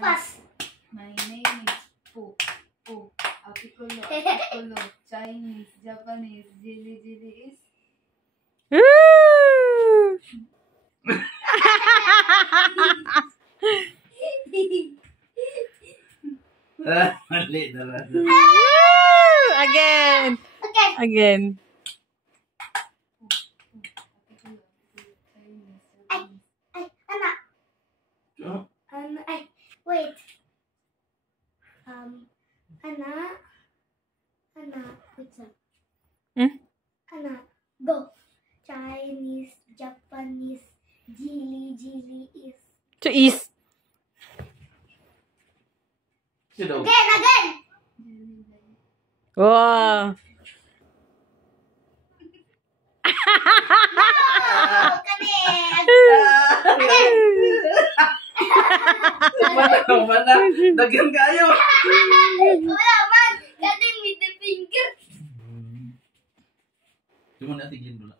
Pass. My name is Po. Apikulo. Chinese, Japanese, Jili is. Mali na. Again. Okay. Again. Anak. Wait. Anak. Wait lang. Anak. Go. Chinese, Japanese, Jili is. To is. Sino? Again. Wow. Mana? Dagan kayo. Wala man. Galing with the finger. Cuma natin dulu.